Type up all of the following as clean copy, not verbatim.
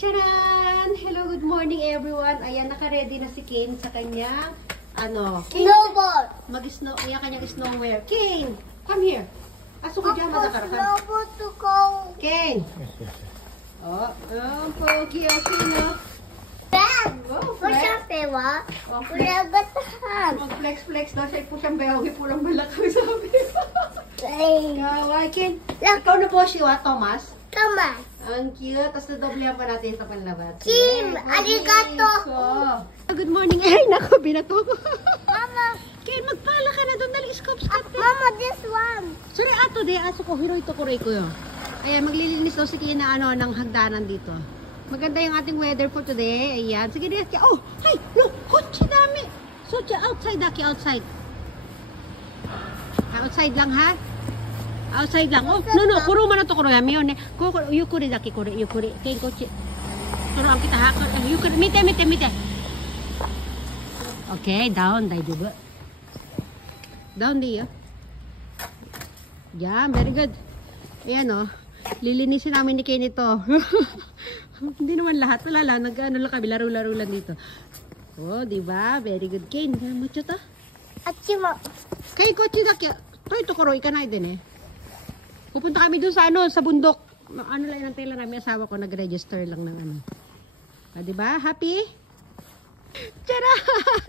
Charan! Hello, good morning everyone. Ayan, naka-ready na si Kane sa kanyang, Snowball! mag-snow, ayan kanyang snowwear. Kane, come here. Aso ko dyan, madakarakan. Snowball to go. Kane! Oh, pogi, okay na. Dad! Oh, What's flex. your favorite? Oh, flex. Wala gatahan. Mag-flex daw siya po siyang behogi pulang malakaw sabi. Kawai, Kane. Ikaw na po siya, Thomas. Thomas. Ang cute. Tapos nadoblehan pa natin ito panlabat. Kim, arigato. Good morning. Ay, naku, binato ko. Mama. Kaya magpala ka na doon. Dali, scope. Mama, this one. Sorry, ato de. Aso ko, hiro ito ko yun. Ayan, maglilinis daw si Kina ng hagdanan dito. Maganda yung ating weather for today. Ayan. Sige, Deski. Oh, hey, look. Kotse dami. So, outside, Daki, outside. Outside lang, ha? Outside lang. Oh, no. Kuro man na to, kuro. Yami yun. Yukuri, Daki, yukuri. Kaya kotse. Turuan kita, ha? Yukuri. Mite. Okay, down. Dahil juga. Down di, yeah, very good. Ayan, oh. Lilinisin namin ni Kane ito. Hindi naman lahat. Wala lang. Nag-ano lang kami. Laro-laro lang dito. Oh, diba? Very good, Kane. Mucho to? Achima. Kay kotse da kya. Ito kuro. Ikanay din eh. Pupunta kami dun sa sa bundok. Ano lang ang tela namin. Asawa ko nag-register lang ng ano. Ah, diba? Happy? Charan!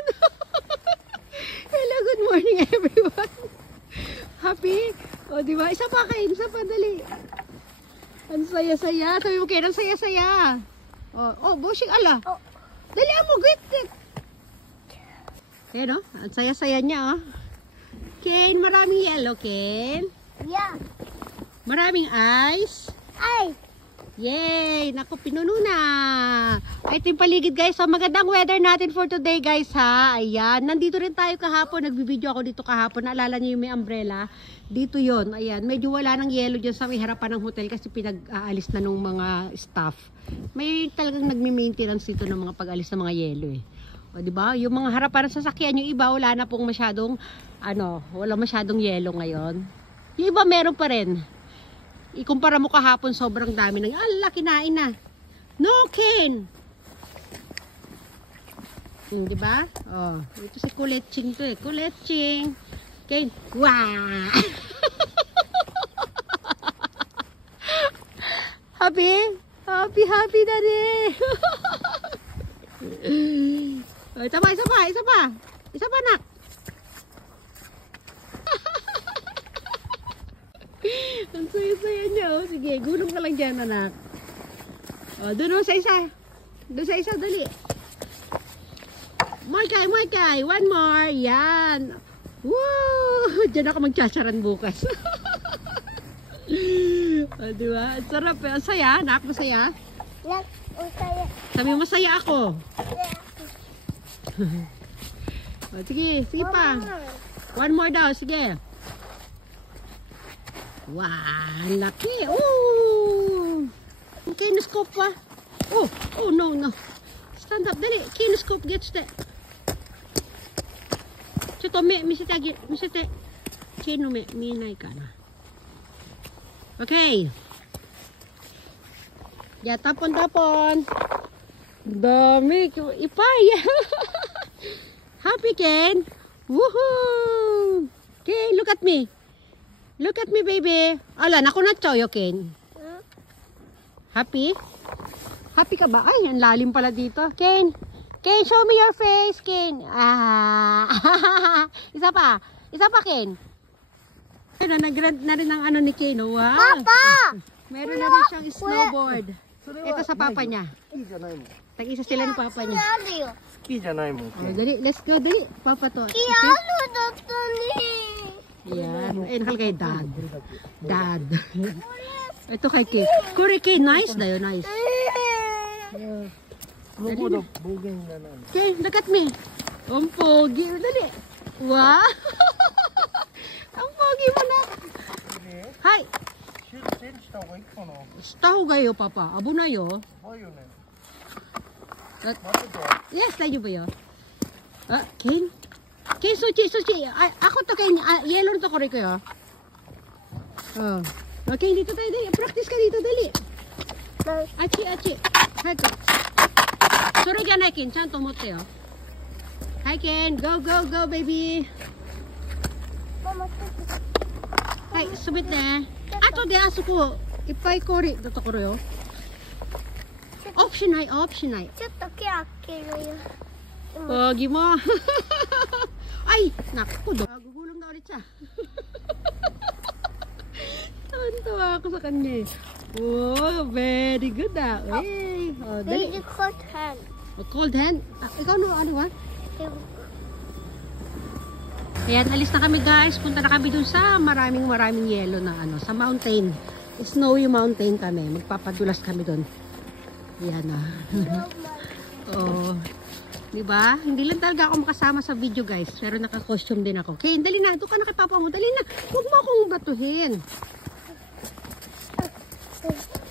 Hello, good morning everyone. Happy? O, diba? Isa pa kain, isa pa, dali. Ang saya-saya. Sabi mo kayo, ang saya-saya. Oh, bushing ala. Oh. Dali mo, grit. Ayan, oh. Ang saya-saya niya, oh. Kane, maraming yellow, Kane. Yeah. Maraming ice. Ay. Yay! Naku, pinuno na. Ito yung paligid, guys. So, magandang weather natin for today, guys, ha? Ayan. Nandito rin tayo kahapon. Nagbibideo ako dito kahapon. Naalala niyo yung may umbrella? Dito yon. Ayan. Medyo wala ng yellow dyan sa may harapan ng hotel kasi pinag-aalis na nung mga staff. May talagang nagme-maintenance dito ng mga pag-alis ng mga yellow, eh. O, diba? Yung mga harapan ng sasakyan, yung iba, wala na pong masyadong, wala masyadong yellow ngayon. Yung iba, meron pa rin. Ikumpara mo kahapon, sobrang dami ng, kinain na. No, Ken! Diba? Oh, ito si Kuleching to eh. Kuleching! Ken! Wow! Happy? Happy na rin! Oh, isa pa, nak! Ang saya-saya niya, oh. Sige, gulong ka lang dyan, anak. O, doon sa isa. Doon sa isa, dali. More kay. One more. Yan. Woo! Diyan ako magchacharan bukas. O, diba? Ang sarap, eh. Ang saya, anak. Masaya. Masaya. Sabi mo, masaya ako. O, sige pa. One more daw, sige. Wow, laki. Oh! Kinoscope pa. Oh, no. Stand up, dali. Kinoscope gets the. Chuto, misite. Chino, minay ka na. Okay. Ya, tapon. Dami. Ipay. Happy, Ken. Woohoo! Ken, look at me. Look at me, baby. Ala, naku na choyo, Ken. Happy? Happy ka ba? Ay, ang lalim pala dito. Ken, show me your face, Ken. Isa pa, Ken. Nag-rent na rin ang ni Ken. Wow. Papa! Meron na rin siyang snowboard. Ito sa papa niya. Tag-isa sila ni papa niya. Oh, dali, let's go, dali. Papa to. Yan. Ay, nakalagay dad. Ito kay Kate. Kay, nice na yun, nice. Okay, look at me. Ang pogi. Dali. Wow. Ang pogi mo na. Hi. Staho gayo, papa. Abo na yo. Yes, tayo ba yo? King? Kay suci. Ako to kay yellow to kore ko yo. Okay, dito tayo dali. Practice ka dito dali. Achi. Hi, Ken. Sorry ka na, Ken. Chan tomote, oh. Hi, Ken. Go, go, go, baby. Mama, Hi, subit ne. Ato de asuko. Ippai kori. Dotokoro yo. Option ay, option ay. ちょっと手開けるよ。 Pogi mo. Ay, naku do. Gugulong na ulit siya. Tawa ako sa kanya. Oh, very good ah. Hey, oh, There's dali. a cold hand. Oh, cold hand. Ah, ikaw ano ba? Ayan, alis na kami guys. Punta na kami dun sa maraming yelo na ano, sa mountain. Snowy mountain kami. Magpapadulas kami dun. Ayan ah. Oh. Diba? Hindi lang talaga ako makasama sa video guys. Pero naka-costume din ako. Okay, dali na. Doon ka na kay papa mo. Dali na. Huwag mo akong batuhin.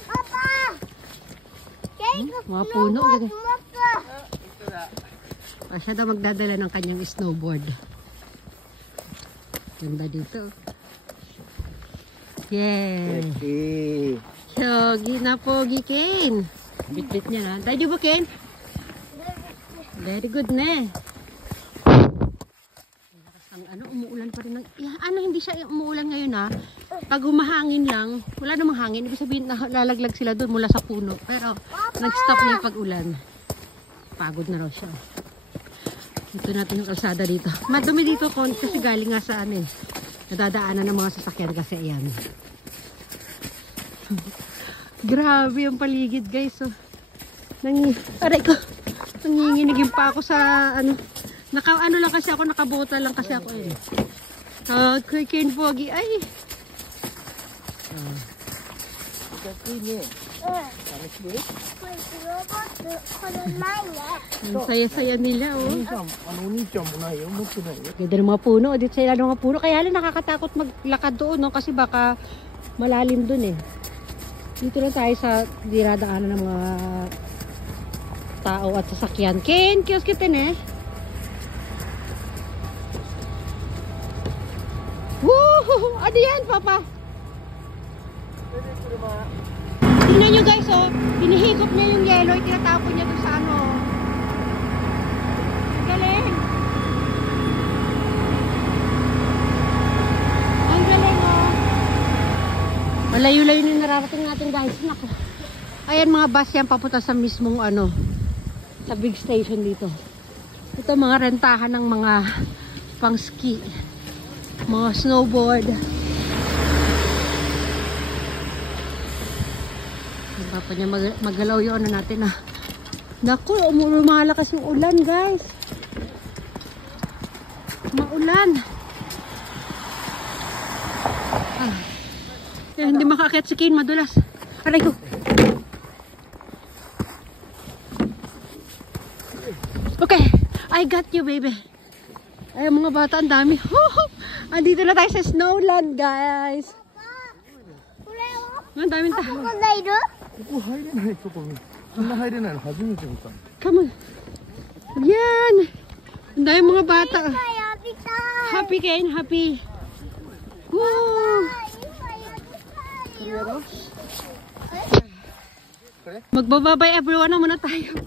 Papa! Mga puno. Papa! Siya daw magdadala ng kanyang snowboard. Ganda dito. Yeah. Yogi na pogi, Ken. Bit-bit niya na. Tayo ba, Ken? Very good na. Lakas ng ano, umuulan pa rin. Ano, hindi siya umuulan ngayon ha. Pag humahangin lang, wala namang hangin. Ibig sabihin, lalaglag sila doon mula sa puno. Pero, nag-stop na yung pag-ulan. Pagod na raw siya. Ito natin yung kalsada dito. Madumi dito kasi galing nga sa ano eh. Nadadaanan ng mga sasakyan kasi ayan. Grabe yung paligid guys. Oh. Aray ko. Nanginginigin pa ako sa ano. Ano lang kasi ako, nakabota lang kasi ako eh. Kay Ken Pogi. Ay. Ang saya-saya nila oh. Ganda ng mga puno. Dito sa ilan ng mga puno. Kaya lang nakakatakot maglakad doon no? Kasi baka malalim doon eh. Dito lang tayo sa diradaanan ng mga tao at sasakyan. Ken, kiyos kita eh. Woohoo! Ano yan, Papa? Tingnan nyo guys, oh. Hinihikop niya yung yelo. Itinatapon niya doon sa ano. Ang galing. Ang galing, oh. Malayo-layo na yung nararating natin guys. Naku. Ayan mga bus yan papunta sa mismong ano. Sa big station dito. Ito mga rentahan ng mga pang ski. Mga snowboard. Papa niya magalaw yung ano natin ah. Naku, lumalakas yung ulan guys. Maulan. Ah. Hindi makakit si Ken, madulas. Aray ko. Okay, I got you baby. Ay, mga bata, ang dami. Andito na tayo sa Snowland guys. Ang daming tao. Come on. Yan. Ang daming mga bata. Happy Ken, happy. Woo. Magbababay everyone na muna tayo.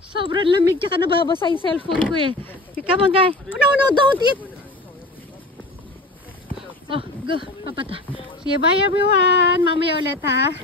Sobrang lamig, tsaka nababasa yung cellphone ko eh. Come on guys. Oh, no, don't eat. Oh, go, papata. Sige, bye everyone. Mamaya ulit ha.